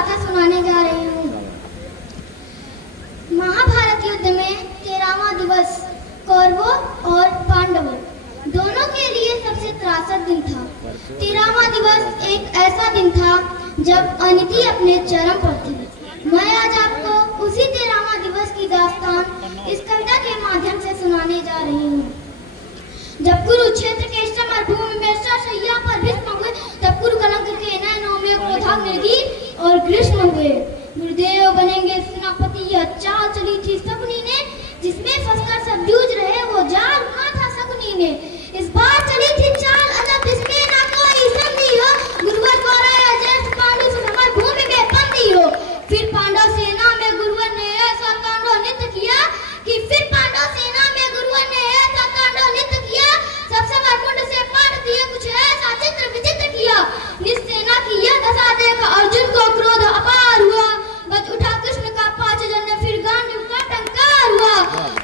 गाथा सुनाने जा रही हूँ। महाभारत युद्ध में 13वां दिवस कौरवों और पांडवों दोनों के लिए सबसे त्रासद दिन था। 13वां दिवस एक ऐसा दिन था जब अनिति अपने चरम पर थी। मैं आज आपको उसी 13वां दिवस की दास्तान इस कविता के माध्यम से सुनाने जा रही हूँ। जब कुरुक्षेत्र के समरभूमि में शैया पर भीष्म हुए, तब कुरुकलंक के नैनों में क्रोधाग्नि निर्गी और ग्रीष्म हुए। गुरुदेव बनेंगे सेनापति, यह चाल चली थी शकुनी ने, जिसमें फंसकर सब जूझ रहे वो जाल बुना था शकुनी ने। इस बार चली थी चाल अलग, जिसमें ना कोई संधि हो, गुरुवर गौरव ज्येष्ठ पांडु समरभूमि में बंदी हो। फिर पांडव सेना में गुरुवर ने ऐसा तांडव नृत्य किया कि फिर पांडव सेना में गुरुवर ने ऐसा तांडव नृत्य किया, सब समरकुंड से पाट दिए, कुछ ऐसा चित्र विचित्र किया। निस्सेना की यह दशा देख अर्जुन को क्रोध अपार हुआ, बच उठा कृष्ण का पांच जन्य, फिर गांडीव का टंकार हुआ।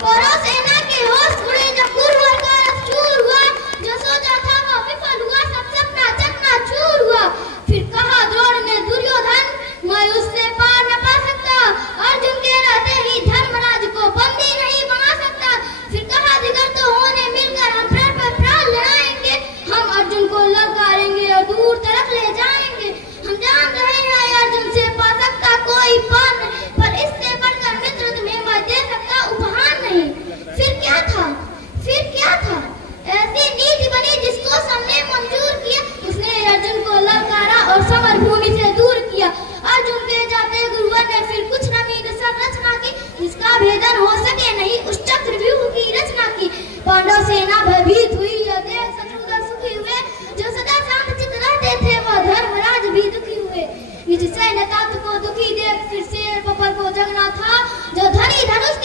कौरव सेना के होश उड़े जब गुरुवर का रथ चूर हुआ, जो सोचा था वो विफल हुआ, सब सपना चकनाचूर हुआ। फिर कहा द्रोण ने दुर्योधन, मैं उससे पार न पा सकता, अर्जुन के रहते ही धर्मराज को बंदी नहीं बना सकता। फिर कहा दिगर तो होने मिलकर हम प्राण पर प्राण लड़ाएंगे, हम अर्जुन को ललकारेंगे और दूर तक ले जाएंगे। हम जान रहे हैं अर्जुन से पा सकता कोई पार नहीं, पर इससे बढ़कर मित्र तुम्हें मैं दे सकता उपहार नहीं। फिर क्या था, फिर क्या था? ऐसी नीति बनी जिसको सबने मंजूर किया, उसने अर्जुन को ललकारा और समर भूमि से दूर किया। अर्जुन के जाते गुरुवर ने फिर कुछ नवीन सब रचना की, जिसका भेदन हो सके नहीं, उस चक्रव्यूह की रचना की। पांडव सेना भयभीत हुई, यह देख शत्रुघ्न सुखी हुए, जो सदा शांत चित्त रहते थे वह धर्मराज भी दुखी हुए। निज सैन्य तात को दुखी देख फिर शेर बबर को जगना था, जो धनी धनुष